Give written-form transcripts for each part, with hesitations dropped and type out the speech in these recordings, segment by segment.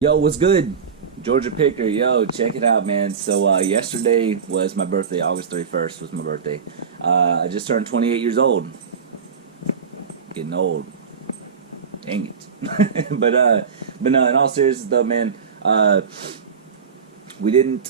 Yo, what's good? Georgia Picker, yo, check it out, man. So, yesterday was my birthday. August 31st was my birthday. I just turned 28 years old. Getting old. Dang it. But no, in all seriousness, though, man, we didn't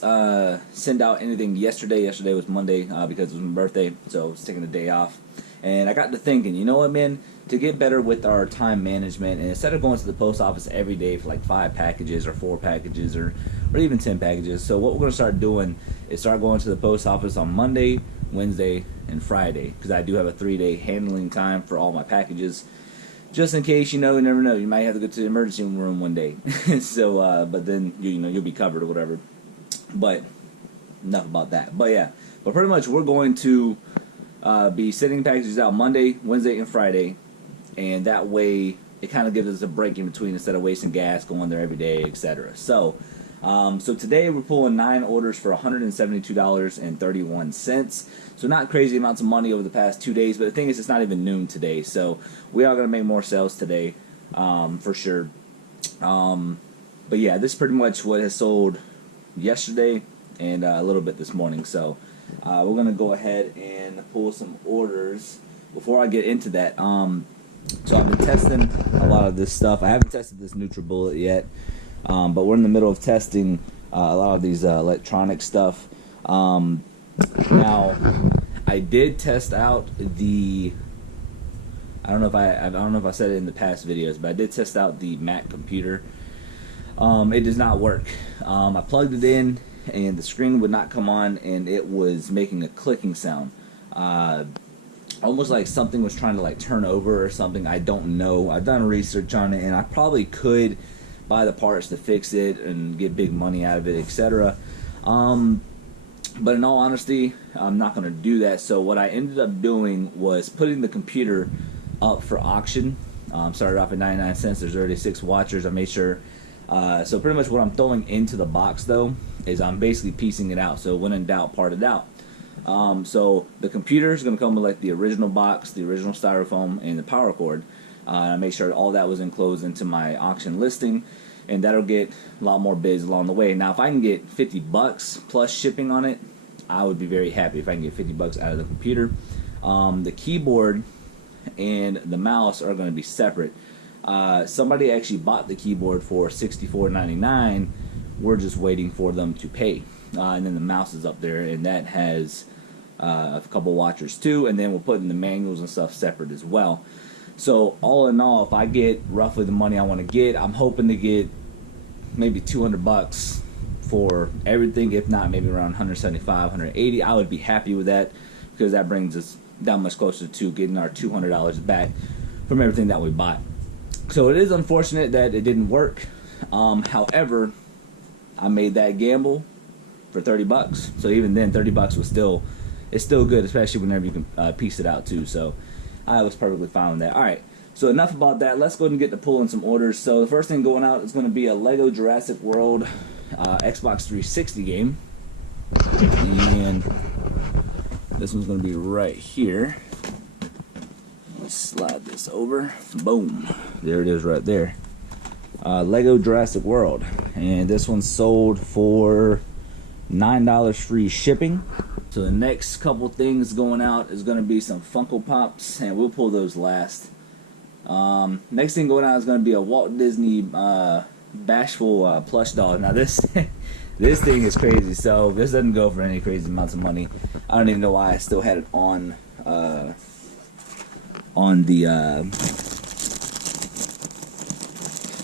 send out anything yesterday. Yesterday was Monday because it was my birthday, so I was taking a day off. And I got to thinking, you know what, man? To get better with our time management, and instead of going to the post office every day for like 5 packages or 4 packages or even 10 packages, so what we're going to start doing is start going to the post office on Monday, Wednesday, and Friday, because I do have a 3-day handling time for all my packages. Just in case, you never know. You might have to go to the emergency room one day. So, but then you'll be covered or whatever. But enough about that. But yeah, but pretty much we're going to be sending packages out Monday, Wednesday, and Friday, and that way it kind of gives us a break in between instead of wasting gas going there every day, etc. So, so today we're pulling 9 orders for $172.31. So not crazy amounts of money over the past 2 days, but the thing is, it's not even noon today, so we are going to make more sales today, for sure. But yeah, this is pretty much what has sold yesterday and a little bit this morning. So we're going to go ahead and pull some orders. Before I get into that, so I've been testing a lot of this stuff. I haven't tested this NutriBullet yet, but we're in the middle of testing a lot of these electronic stuff. Now, I did test out the. I don't know if I said it in the past videos, but I did test out the Mac computer. It does not work. I plugged it in, and the screen would not come on, and it was making a clicking sound. Almost like something was trying to like turn over or something. I don't know. I've done research on it, and I probably could buy the parts to fix it and get big money out of it, etc. But in all honesty, I'm not going to do that. So what I ended up doing was putting the computer up for auction. Started off at 99 cents. There's already 6 watchers. I made sure. So pretty much what I'm throwing into the box, though, is I'm basically piecing it out. So when in doubt, part it out. So the computer is going to come with like the original box, the original styrofoam, and the power cord. I made sure all that was enclosed into my auction listing, and that'll get a lot more bids along the way. Now, if I can get $50 plus shipping on it, I would be very happy if I can get $50 out of the computer. The keyboard and the mouse are going to be separate. Somebody actually bought the keyboard for $64.99. We're just waiting for them to pay. And then the mouse is up there, and that has a couple watchers too, and then we're putting the manuals and stuff separate as well. So all in all, if I get roughly the money I want to get, I'm hoping to get maybe $200 for everything. If not, maybe around 175, 180. I would be happy with that, because that brings us that much closer to getting our $200 back from everything that we bought. So it is unfortunate that it didn't work. However, I made that gamble for $30. So even then, $30 was still good, especially whenever you can piece it out too. So I was perfectly fine with that. All right. So enough about that. Let's go ahead and get to pulling some orders. So the first thing going out is going to be a Lego Jurassic World Xbox 360 game, and this one's going to be right here. Let's slide this over. Boom. There it is right there. Lego Jurassic World, and this one's sold for $9 free shipping. So the next couple things going out is going to be some Funko Pops, and we'll pull those last. Next thing going out is going to be a Walt Disney Bashful plush doll. Now this this thing is crazy. So this doesn't go for any crazy amounts of money. I don't even know why I still had it on the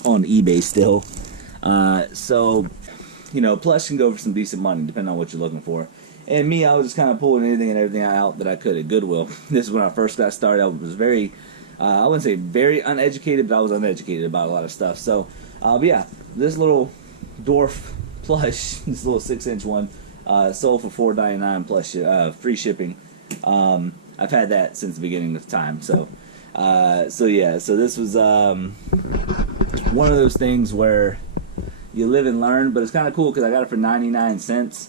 on eBay still. So plush can go for some decent money depending on what you're looking for. And me, I was just kind of pulling anything and everything out that I could at Goodwill. This is when I first got started. I was very, I wouldn't say very uneducated, but I was uneducated about a lot of stuff. So, but yeah, this little dwarf plush, this little 6-inch one, sold for $4.99 plus free shipping. I've had that since the beginning of time. So yeah, so this was one of those things where you live and learn, but it's kind of cool because I got it for 99 cents.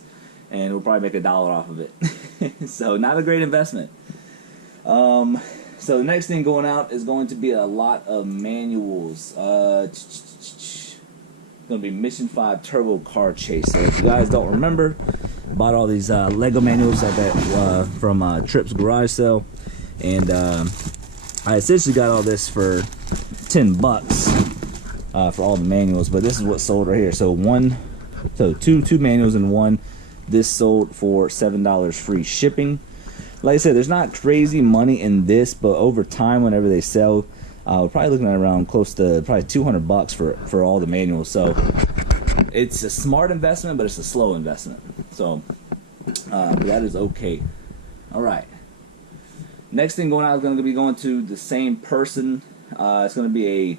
And we'll probably make $1 off of it. So not a great investment. So the next thing going out is going to be a lot of manuals. going to be Mission 5 Turbo Car Chase. So if you guys don't remember, bought all these Lego manuals at that from Tripp's garage sale, and I essentially got all this for $10 for all the manuals. But this is what sold right here. So two manuals in one. This sold for $7 free shipping. Like I said, there's not crazy money in this, but over time, whenever they sell, we're probably looking at around close to probably $200 for all the manuals. So it's a smart investment, but it's a slow investment. So but that is okay. All right. Next thing going out is going to be going to the same person. It's going to be a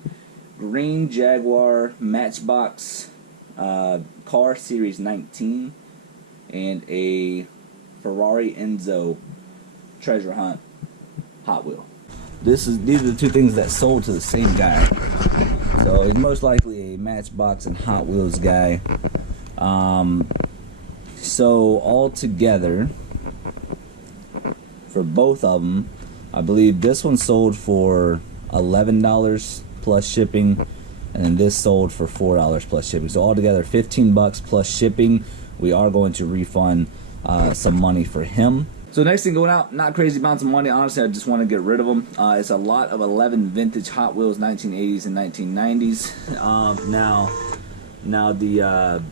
green Jaguar Matchbox car, Series 19, and a Ferrari Enzo Treasure Hunt Hot Wheel. These are the two things that sold to the same guy. So he's most likely a Matchbox and Hot Wheels guy. So all together, for both of them, I believe this one sold for $11 plus shipping, and then this sold for $4 plus shipping. So altogether, $15 plus shipping. We are going to refund some money for him. So next thing going out, not crazy amounts of money. Honestly, I just want to get rid of them. It's a lot of 11 vintage Hot Wheels, 1980s and 1990s. Now the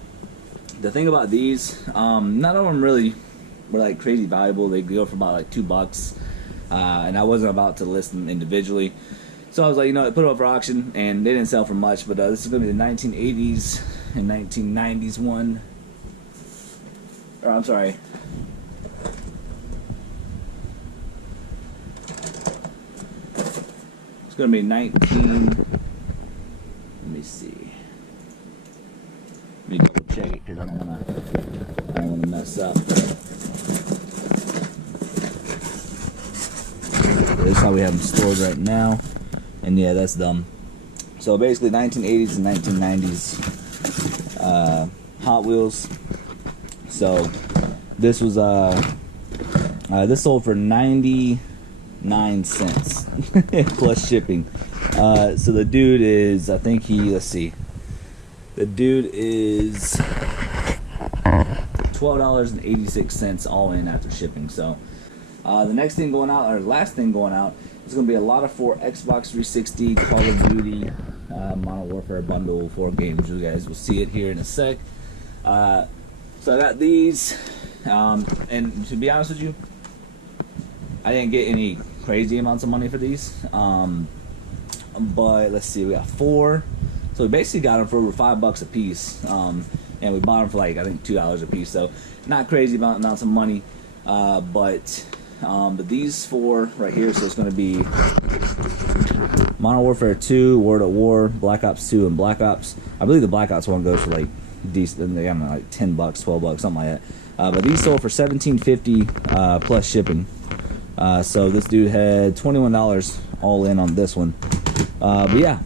thing about these, none of them really were like crazy valuable. They go for about like $2, and I wasn't about to list them individually. So I was like, you know, I put it up for auction, and they didn't sell for much. But this is going to be the 1980s and 1990s one. Or I'm sorry. It's going to be 19. Let me see. Let me double check it because I don't want to mess up. This is how we have them stored right now. And yeah, that's dumb. So basically 1980s and 1990s Hot Wheels. So this was this sold for 99 cents plus shipping. So the dude is, I think let's see. The dude is $12.86 all in after shipping. So the next thing going out, or last thing going out, is going to be a lot of 4 Xbox 360, Call of Duty, Modern Warfare bundle, 4 games. You guys will see it here in a sec. So I got these, and to be honest with you, I didn't get any crazy amounts of money for these. But let's see, we got 4. So we basically got them for over $5 a piece, and we bought them for like I think $2 a piece. So not crazy amounts of money, but these 4 right here. So it's going to be Modern Warfare 2, World at War, Black Ops 2, and Black Ops. I believe the Black Ops one goes for like decent, I don't know, like $10, $12, something like that. But these sold for $17.50 plus shipping. So this dude had $21 all in on this one. But yeah,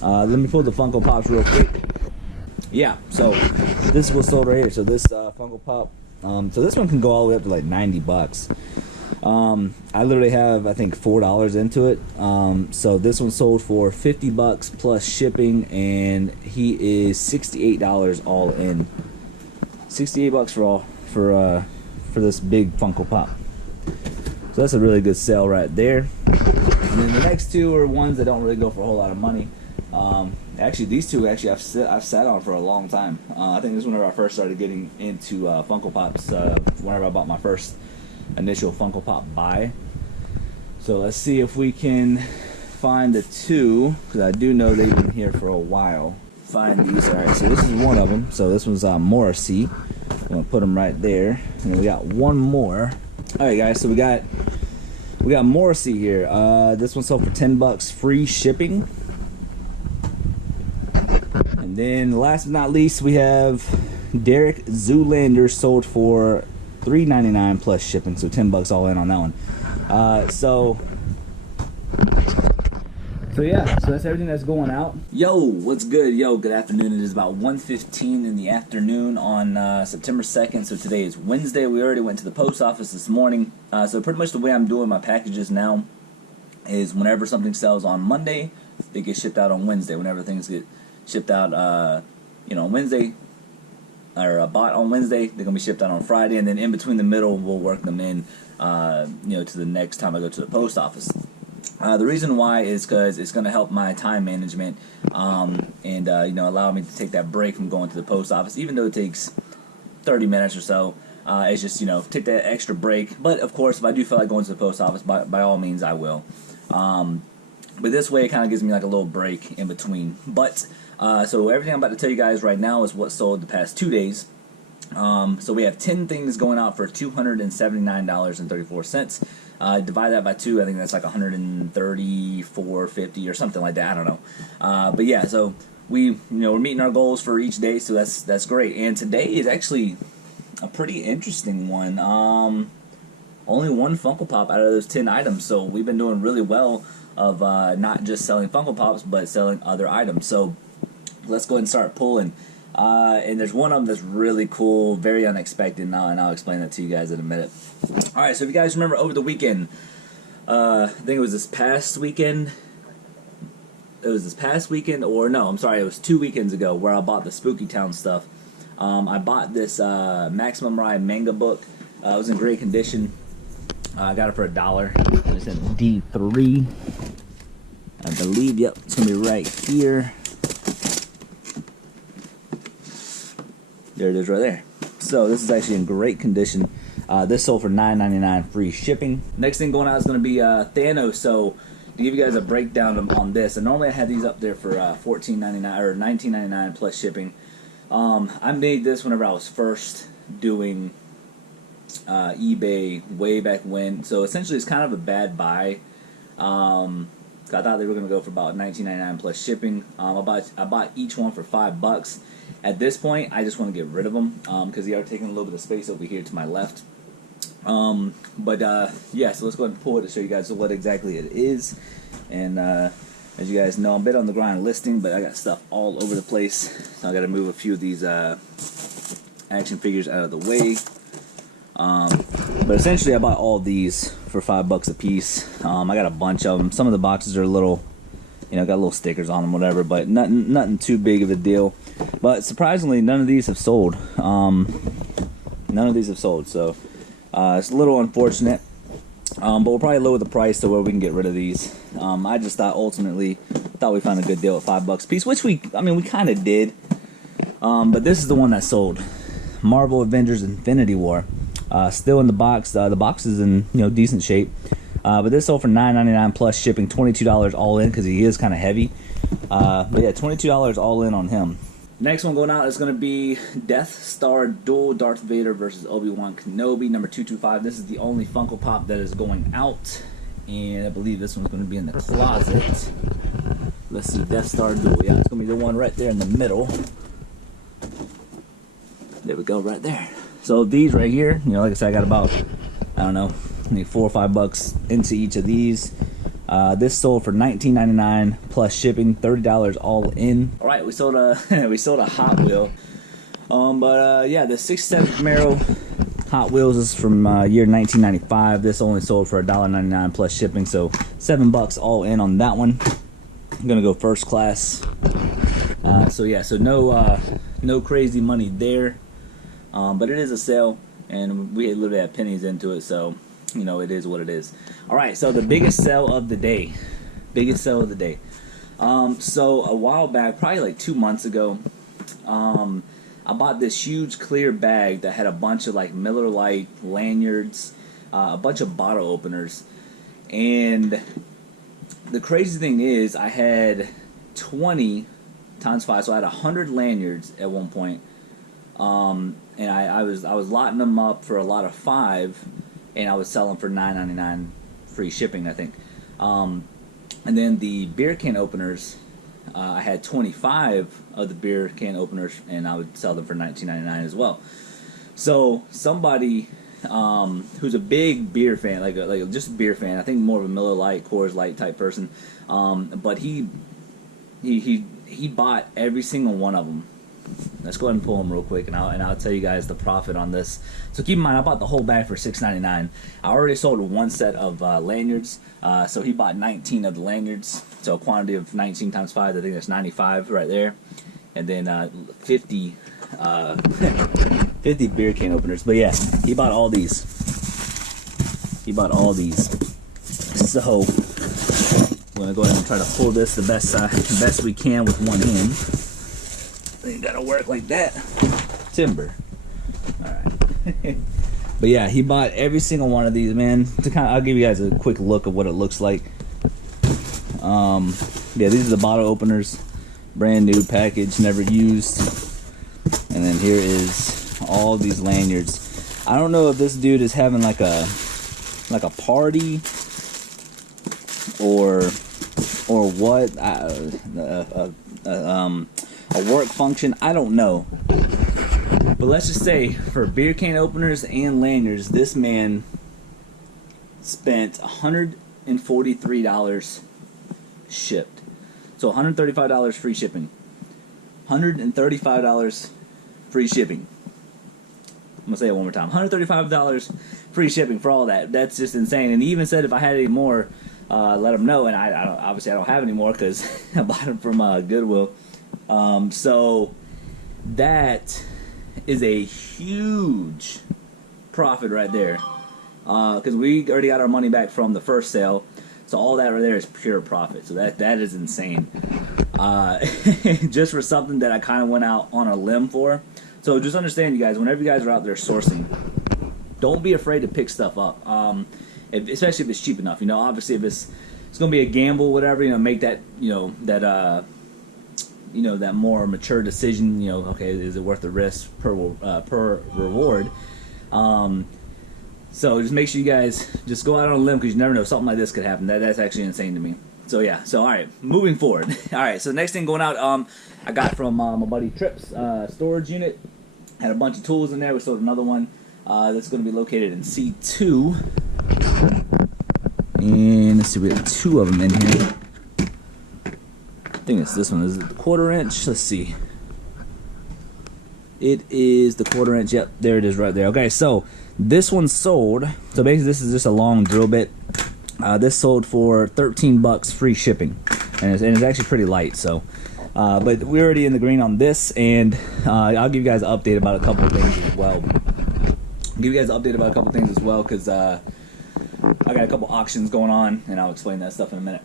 let me pull the Funko Pops real quick. Yeah, so this was sold right here. So this Funko Pop, so this one can go all the way up to like $90. I literally have, I think, $4 into it. So this one sold for $50 plus shipping, and he is $68 all in. $68 for this big Funko Pop. So that's a really good sale right there. And then the next 2 are ones that don't really go for a whole lot of money. Actually, these 2 I've sat on for a long time. I think this is whenever I first started getting into Funko Pops. Whenever I bought my first initial Funko Pop buy. So let's see if we can find the 2, because I do know they've been here for a while. Find these. All right, so this is one of them. So this one's Morrissey. I'm gonna put them right there, and then we got one more. All right, guys. So we got Morrissey here. This one sold for $10 free shipping. And then last but not least, we have Derek Zoolander, sold for $3.99 plus shipping, so $10 all in on that one. So yeah, so that's everything that's going out. Yo, what's good? Yo, good afternoon. It is about 1:15 in the afternoon on September 2nd. So today is Wednesday. We already went to the post office this morning. So pretty much the way I'm doing my packages now is whenever something sells on Monday, they get shipped out on Wednesday. Whenever things get shipped out Wednesday, or bought on Wednesday. They're gonna be shipped out on Friday, and then in between the middle, we'll work them in, to the next time I go to the post office. The reason why is because it's going to help my time management, and allow me to take that break from going to the post office, even though it takes 30 minutes or so. It's just, take that extra break. But of course, if I do feel like going to the post office, by all means I will. But this way it kind of gives me like a little break in between. But so everything I'm about to tell you guys right now is what sold the past 2 days. So we have 10 things going out for $279.34. Divide that by 2, I think that's like $134.50 or something like that. I don't know. But yeah, so we're meeting our goals for each day, so that's great. And today is actually a pretty interesting one. Only one Funko Pop out of those 10 items, so we've been doing really well of not just selling Funko Pops, but selling other items. So let's go ahead and start pulling. And there's one of them that's really cool, very unexpected, and I'll explain that to you guys in a minute. Alright, so if you guys remember over the weekend, I think it was this past weekend, or no, I'm sorry, it was 2 weekends ago where I bought the Spooky Town stuff. I bought this Maximum Ride manga book. It was in great condition. I got it for $1. It's in D3, I believe. Yep, it's going to be right here. There it is right there. So this is actually in great condition. This sold for $9.99 free shipping. Next thing going out is going to be Thanos. So to give you guys a breakdown on this, and normally I had these up there for $14.99 or $19.99 plus shipping. I made this whenever I was first doing eBay way back when. So essentially it's kind of a bad buy. I thought they were going to go for about $19.99 plus shipping. I bought each one for $5. At this point, I just want to get rid of them because they are taking a little bit of space over here to my left. Yeah, so let's go ahead and pull it to show you guys what exactly it is. And as you guys know, I'm a bit on the grind listing, but I got stuff all over the place. So I got to move a few of these action figures out of the way. But essentially, I bought all these for $5 a piece. I got a bunch of them. Some of the boxes are a little, got little stickers on them, whatever, but nothing too big of a deal. But surprisingly, none of these have sold. So it's a little unfortunate. But we'll probably lower the price to where we can get rid of these. I just ultimately thought we found a good deal at $5 a piece, which we kind of did. But this is the one that sold. Marvel Avengers Infinity War. Still in the box. The box is in decent shape. But this sold for $9.99 plus shipping, $22 all in because he is kind of heavy. But yeah, $22 all in on him. Next one going out is going to be Death Star Duel Darth Vader versus Obi-Wan Kenobi, number 225. This is the only Funko Pop that is going out, and I believe this one's going to be in the closet. Let's see, Death Star Duel. Yeah, it's going to be the one right there in the middle. There we go, right there. So these right here, like I said, I got about, I don't know, maybe $4 or $5 into each of these. This sold for $19.99 plus shipping, $30 all in. All right, we sold a Hot Wheel. Yeah, the 67 Camaro Hot Wheels is from year 1995. This only sold for $1.99 plus shipping, so $7 all in on that one. I'm gonna go first class. So no crazy money there. But it is a sale, and we literally had pennies into it, so it is what it is. Alright, so the biggest sale of the day. So a while back, probably like 2 months ago, I bought this huge clear bag that had a bunch of like Miller Lite lanyards, a bunch of bottle openers, and the crazy thing is I had 20 times 5, so I had 100 lanyards at one point. And I was lotting them up for a lot of 5, and I was selling for $9.99 free shipping, I think. And then the beer can openers, I had 25 of the beer can openers, and I would sell them for $19.99 as well. So somebody who's a big beer fan, like just a beer fan, I think more of a Miller Lite, Coors Light type person, but he bought every single one of them. Let's go ahead and pull them real quick, and I'll tell you guys the profit on this. So keep in mind, I bought the whole bag for $6.99. I already sold one set of lanyards, so he bought 19 of the lanyards. So a quantity of 19 times 5, I think that's 95 right there. and then 50 50 beer can openers. But yeah, he bought all these. So we're gonna go ahead and try to pull this the best we can with one hand. You gotta work like that. Timber. All right. But yeah, he bought every single one of these, man. I'll give you guys a quick look of what it looks like. Yeah, these are the bottle openers, brand new package, never used. And then here is all these lanyards. I don't know if this dude is having like a party or what, a work function. I don't know. But let's just say for beer can openers and lanyards, this man spent $143 shipped. So $135 free shipping. $135 free shipping. I'm gonna say it one more time. $135 free shipping for all that. That's just insane. And he even said if I had any more, let him know. And I obviously I don't have any more because I bought them from Goodwill. So that is a huge profit right there, because we already got our money back from the first sale, so all that right there is pure profit. So that is insane, just for something that I kind of went out on a limb for. So just understand, you guys, whenever you guys are out there sourcing, don't be afraid to pick stuff up, especially if it's cheap enough. You know, obviously if it's gonna be a gamble, whatever, you know, make that, that more mature decision. You know, okay, is it worth the risk per reward? So just make sure you guys just go out on a limb, because you never know, something like this could happen. That's actually insane to me. So yeah, so all right, moving forward. All right, so the next thing going out, I got from my buddy Tripp's storage unit. Had a bunch of tools in there. We sold another one that's going to be located in C2. And let's see, we have two of them in here. I think it's this one. Is it the 1/4 inch? Let's see. It is the 1/4 inch. Yep, there it is right there. Okay, so this one sold. So basically, this is just a long drill bit. This sold for $13 free shipping, and it's actually pretty light. So, but we're already in the green on this, and I'll give you guys an update about a couple of things as well. Because I got a couple auctions going on, and I'll explain that stuff in a minute.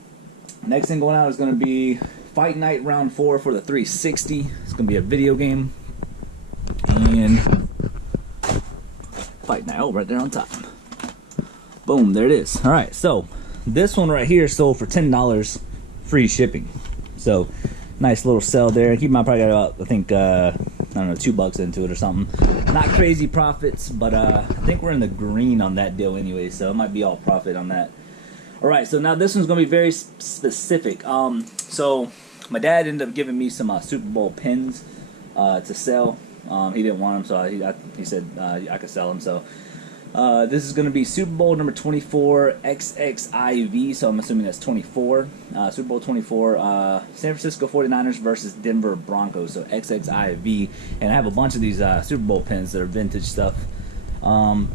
Next thing going out is going to be Fight Night Round 4 for the 360. It's going to be a video game. And Fight Night, right there on top. Boom, there it is. Alright, so this one right here sold for $10 free shipping. So, nice little sell there. Keep in mind, probably got about, I think, I don't know, $2 into it or something. Not crazy profits, but I think we're in the green on that deal anyway, so it might be all profit on that. Alright, so now this one's going to be very specific. So my dad ended up giving me some Super Bowl pins to sell. He didn't want them, so he said I could sell them. So this is going to be Super Bowl number 24 XXIV, so I'm assuming that's 24. Super Bowl 24, San Francisco 49ers versus Denver Broncos, so XXIV. And I have a bunch of these Super Bowl pins that are vintage stuff. And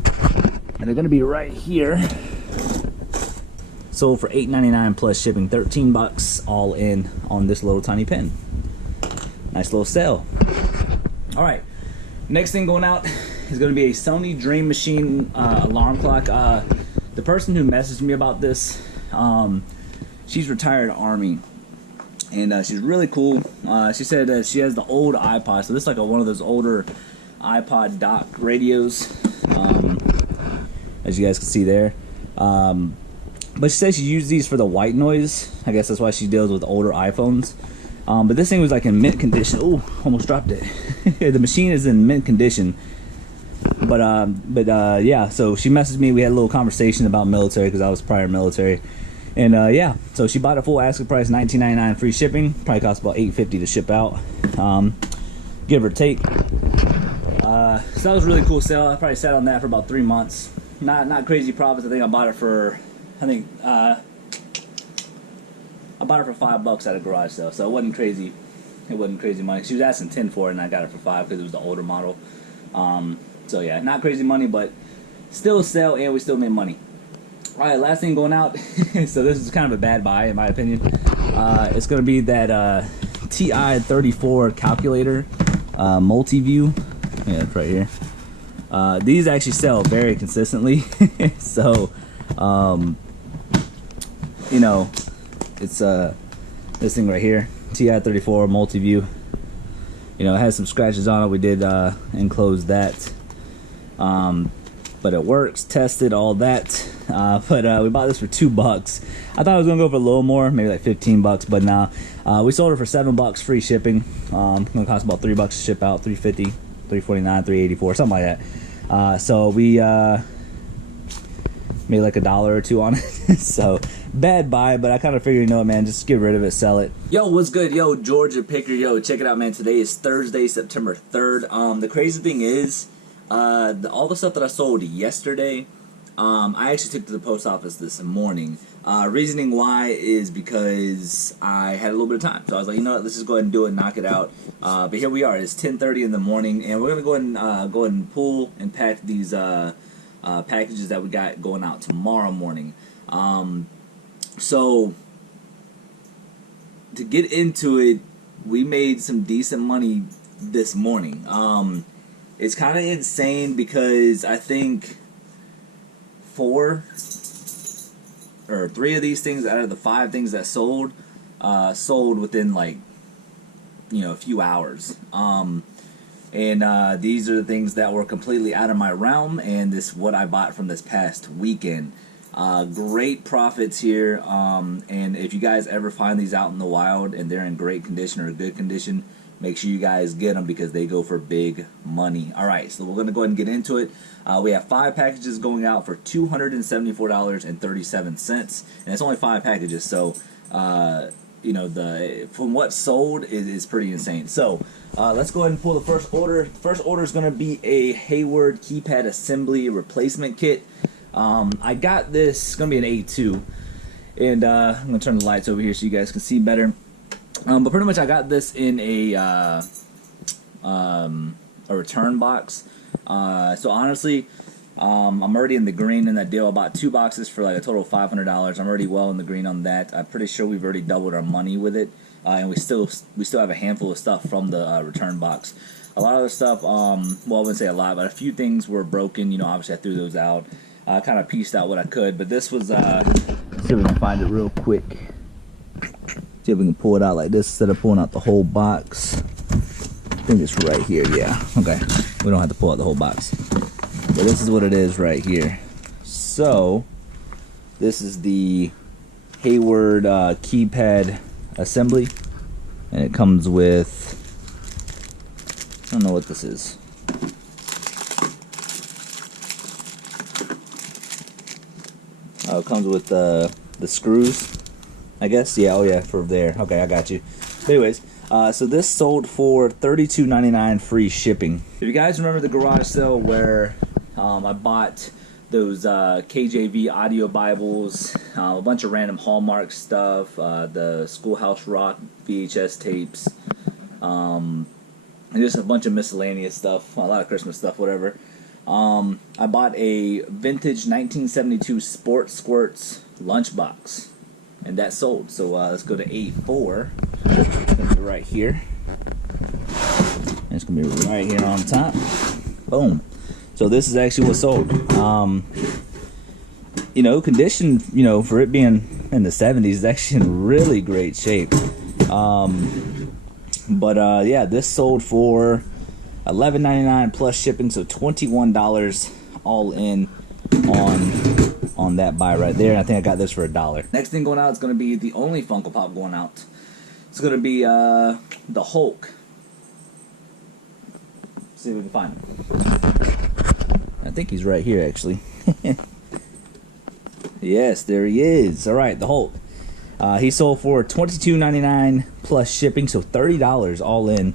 they're going to be right here. Sold for $8.99 plus shipping, $13 all in on this little tiny pin. Nice little sale. All right, next thing going out is going to be a Sony Dream Machine alarm clock. The person who messaged me about this, she's retired Army, and she's really cool. She said that she has the old iPod, so this is like one of those older iPod dock radios, as you guys can see there. But she says she used these for the white noise. I guess that's why she deals with older iPhones. But this thing was like in mint condition. Oh, almost dropped it. The machine is in mint condition. But yeah, so she messaged me. We had a little conversation about military, because I was prior military. And yeah, so she bought a full asking price, $19.99 free shipping. Probably cost about $8.50 to ship out, give or take. So that was a really cool sale. I probably sat on that for about 3 months. Not crazy profits. I think I bought it for, I bought it for $5 at a garage sale, so it wasn't crazy. It wasn't crazy money. She was asking 10 for it, and I got it for 5 because it was the older model. So yeah, not crazy money, but still a sale, and we still made money. All right, last thing going out. So this is kind of a bad buy in my opinion. It's going to be that TI-34 calculator, multi-view. Yeah, it's right here. These actually sell very consistently. So, you know, it's this thing right here, TI-34 multi-view. You know, it has some scratches on it. We did enclose that. But it works, tested, all that. But we bought this for $2. I thought it was gonna go for a little more, maybe like 15 bucks, but nah. We sold it for $7 free shipping. Gonna cost about $3 to ship out, $3.50, $3.49, $3.84, something like that. So we made like $1 or $2 on it. So bad buy, but I kind of figured, you know what, man, just get rid of it, sell it. Yo, what's good? Yo, Georgia Picker. Yo, check it out, man. Today is Thursday, September 3rd. The crazy thing is, all the stuff that I sold yesterday, I actually took to the post office this morning. Reasoning why is because I had a little bit of time. So I was like, you know what, let's just go ahead and do it, knock it out. But here we are. It's 10:30 in the morning, and we're going to go ahead and pull and pack these packages that we got going out tomorrow morning. So to get into it, we made some decent money this morning. It's kind of insane because I think 4 or 3 of these things out of the 5 things that sold within, like, you know, a few hours. And these are the things that were completely out of my realm, and this what I bought from this past weekend. Great profits here, and if you guys ever find these out in the wild and they're in great condition or good condition, make sure you guys get them because they go for big money. Alright, so we're going to go ahead and get into it. We have 5 packages going out for $274.37, and it's only 5 packages, so you know, from what sold is pretty insane. So let's go ahead and pull the first order. The first order is going to be a Hayward keypad assembly replacement kit. I got this, it's going to be an A2, and I'm going to turn the lights over here so you guys can see better. But pretty much I got this in a return box. So honestly, I'm already in the green in that deal. I bought 2 boxes for like a total of $500. I'm already well in the green on that. I'm pretty sure we've already doubled our money with it, and we still have a handful of stuff from the return box. A lot of the stuff, well, I wouldn't say a lot, but a few things were broken. You know, obviously I threw those out. I kind of pieced out what I could, but this was. Let's see if we can find it real quick. See if we can pull it out like this instead of pulling out the whole box. I think it's right here, yeah. Okay, we don't have to pull out the whole box. But this is what it is right here. So, this is the Hayward keypad assembly. And it comes with, I don't know what this is. It comes with the screws, I guess. Yeah, oh yeah, for there. Okay, I got you. But anyways, so this sold for $32.99 free shipping. If you guys remember the garage sale where I bought those KJV audio Bibles, a bunch of random Hallmark stuff, the Schoolhouse Rock VHS tapes, and just a bunch of miscellaneous stuff, a lot of Christmas stuff, whatever. I bought a vintage 1972 Sport Squirts lunchbox, and that sold. So let's go to A4. It's gonna be right here. And it's gonna be right here on top. Boom. So this is actually what sold. You know, condition, you know, for it being in the 70s, is actually in really great shape. Yeah, this sold for $11.99 plus shipping, so $21 all in on that buy right there. And I think I got this for $1. Next thing going out is going to be the only Funko Pop going out. It's going to be the Hulk. Let's see if we can find him. I think he's right here, actually. Yes, there he is. All right, the Hulk. He sold for $22.99 plus shipping, so $30 all in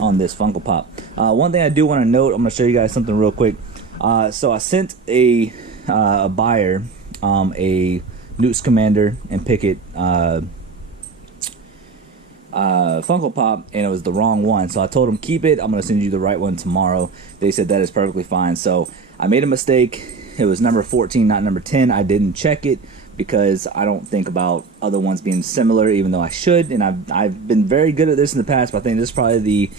on this Funko Pop. One thing I do want to note, I'm going to show you guys something real quick. So I sent a buyer a Newt's Commander and Pickett Funko Pop, and it was the wrong one. So I told him, keep it. I'm going to send you the right one tomorrow. They said that is perfectly fine. So I made a mistake. It was number 14, not number 10. I didn't check it. because I don't think about other ones being similar, even though I should. And I've been very good at this in the past, but I think this is probably the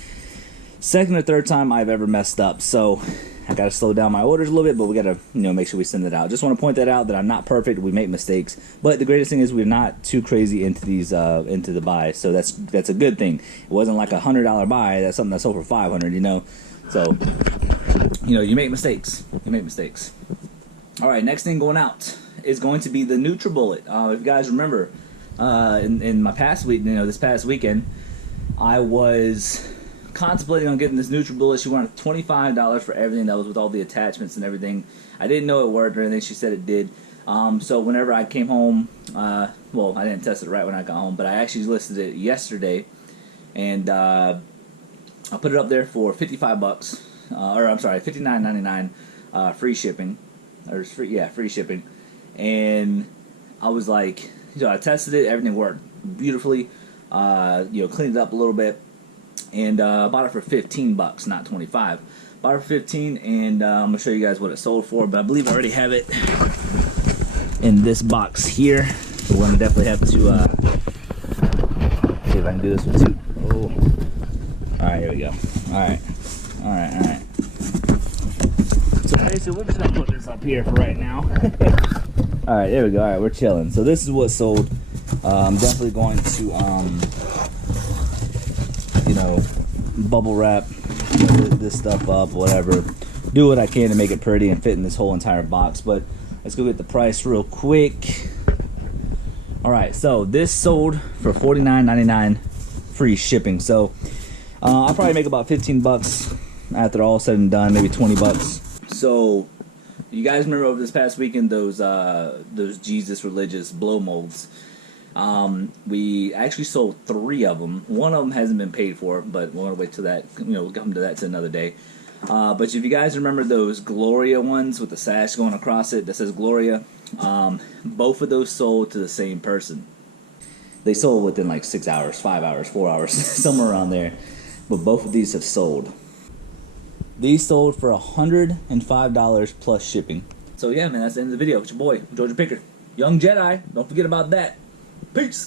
second or third time I've ever messed up. So I got to slow down my orders a little bit, but we got to, make sure we send it out. Just want to point that out, that I'm not perfect. We make mistakes, but the greatest thing is we're not too crazy into these into the buy. So that's a good thing. It wasn't like $100 buy. That's something that's sold for 500. So you make mistakes. You make mistakes. All right, next thing going out is going to be the NutriBullet. If you guys remember, in my past week, this past weekend, I was contemplating on getting this NutriBullet. She wanted $25 for everything that was with all the attachments and everything. I didn't know it worked or anything. She said it did. So whenever I came home, well, I didn't test it right when I got home, but I actually listed it yesterday, and I put it up there for $55, or I'm sorry, $59.99, free shipping, free shipping. And I was like, I tested it, everything worked beautifully. Cleaned it up a little bit, and bought it for $15, not 25. Bought it for 15, and I'm gonna show you guys what it sold for. But I believe I already have it in this box here. We're gonna definitely have to see if I can do this one too. Oh, all right, here we go. All right. So basically, we're just gonna put this up here for right now. All right, there we go. All right, we're chilling. So this is what sold. I'm definitely going to, bubble wrap this stuff up, whatever. Do what I can to make it pretty and fit in this whole entire box. But let's go get the price real quick. All right, so this sold for $49.99, free shipping. So I'll probably make about $15 after all said and done, maybe $20. So you guys remember over this past weekend those Jesus Religious blow molds? We actually sold 3 of them. One of them hasn't been paid for, but we're gonna wait till that. We'll come to that to another day. But if you guys remember those Gloria ones with the sash going across it that says Gloria, both of those sold to the same person. They sold within like 6 hours, 5 hours, 4 hours, somewhere around there. But both of these have sold. These sold for $105 plus shipping. So yeah, man, that's the end of the video. It's your boy, Georgia Picker. Young Jedi. Don't forget about that. Peace.